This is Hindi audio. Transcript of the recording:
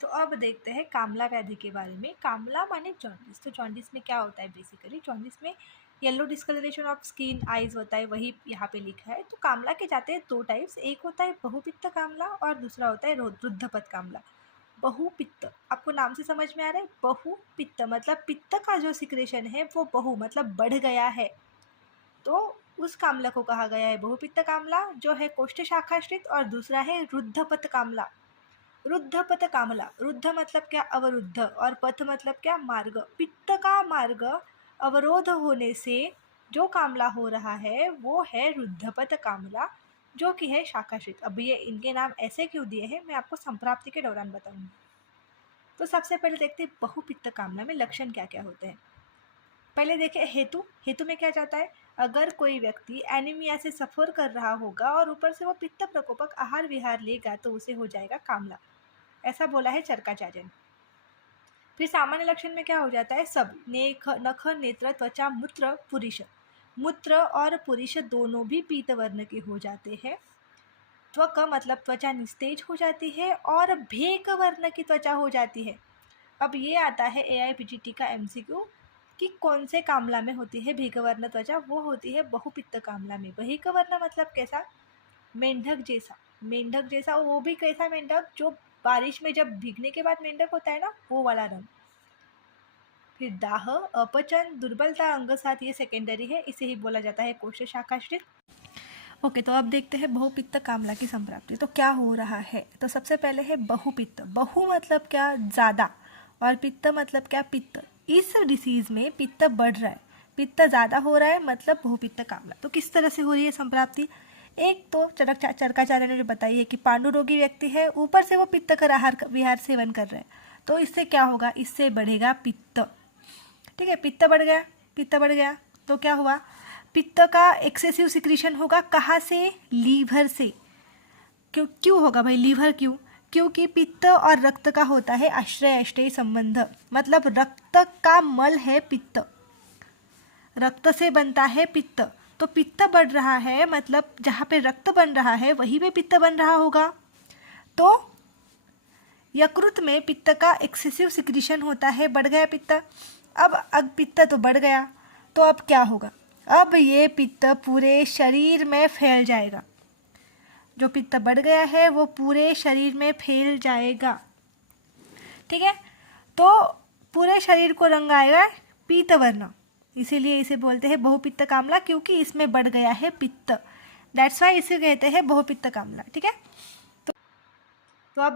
तो अब देखते हैं कामला व्याधि के बारे में। कामला माने जॉन्डिस। तो जॉन्डिस में क्या होता है बेसिकली, जॉन्डिस में yellow discoloration of skin, eyes होता है, वही यहाँ पे लिखा है। तो कामला के जाते हैं दो टाइप्स, एक होता है बहुपित्त कामला और दूसरा होता है रुद्धपत कामला। बहुपित्त आपको नाम से समझ में आ रहा है, बहुपित्त मतलब पित्त का जो सिक्रेशन है वो बहु मतलब बढ़ गया है, तो उस कामला को कहा गया है बहुपित्त कामला, जो है कोष्ठ शाखाश्रित। और दूसरा है रुद्धपत कामला। रुद्धपत कामला, रुद्ध मतलब क्या, अवरुद्ध, और पथ मतलब क्या, मार्ग। पित्त का मार्ग अवरोध होने से जो कामला हो रहा है वो है रुद्धपत कामला, जो कि है शाखाश्रित। अब ये इनके नाम ऐसे क्यों दिए हैं मैं आपको संप्राप्ति के दौरान बताऊंगी। तो सबसे पहले देखते हैं बहुपित्त कामला में लक्षण क्या क्या होते हैं। पहले देखें हेतु। हेतु में क्या जाता है, अगर कोई व्यक्ति एनीमिया से सफ़र कर रहा होगा और ऊपर से वो पित्त प्रकोपक आहार विहार लेगा तो उसे हो जाएगा कामला, ऐसा बोला है चरकाचार्य ने। फिर सामान्य लक्षण में क्या हो जाता है, सब नख, नेत्र, त्वचा, मूत्र, पुरुष। मूत्र और पुरुष दोनों भी पीत वर्ण के हो जाते हैं। त्वक मतलब त्वचा निस्तेज हो जाती है और भेक वर्ण की त्वचा हो जाती है। अब ये आता है AIPGT का MCQ कि कौन से कामला में होती है भेक वर्ण त्वचा, वो होती है बहुपित्त कामला में। भेक वर्ण मतलब कैसा, मेंढक जैसा। मेंढक जैसा वो भी कैसा मेंढक, जो बारिश में जब भीगने के बाद मेंढक होता है ना, वो वाला रंग। फिर दाह, अपचन, दुर्बलता, अंगसात, ये सेकेंडरी है, इसे ही बोला जाता है कोष्ठ शाखाश्रित। ओके, तो अब देखते हैं बहुपित्त कामला की संप्राप्ति। तो क्या हो रहा है, तो सबसे पहले है बहुपित्त। बहु मतलब क्या, ज़्यादा, और पित्त मतलब क्या, पित्त। इस डिसीज में पित्त बढ़ रहा है, पित्त ज़्यादा हो रहा है, मतलब बहुपित्त कामला। तो किस तरह से हो रही है संप्राप्ति, एक तो चरकाचार्य ने जो बताई है कि पांडु रोगी व्यक्ति है, ऊपर से वो पित्त का आहार विहार सेवन कर रहे हैं, तो इससे क्या होगा, इससे बढ़ेगा पित्त। ठीक है, पित्त बढ़ गया, पित्त बढ़ गया तो क्या हुआ, पित्त का एक्सेसिव सिक्रीशन होगा, कहाँ से, लीवर से। क्यों होगा भाई, लीवर क्यों, क्योंकि पित्त और रक्त का होता है आश्रय अष्टेय संबंध, मतलब रक्त का मल है पित्त, रक्त से बनता है पित्त। तो पित्त बढ़ रहा है, मतलब जहाँ पे रक्त बन रहा है वहीं पे पित्त बन रहा होगा। तो यकृत में पित्त का एक्सेसिव सिक्रीशन होता है, बढ़ गया पित्त। अब पित्त तो बढ़ गया, तो अब क्या होगा, अब ये पित्त पूरे शरीर में फैल जाएगा। जो पित्त बढ़ गया है वो पूरे शरीर में फैल जाएगा। ठीक है, तो पूरे शरीर को रंग आएगा पीत वर्ण, इसीलिए इसे बोलते हैं बहुपित्त कामला, क्योंकि इसमें बढ़ गया है पित्त। दैट्स वाई इसे कहते हैं बहुपित्त कामला। ठीक है।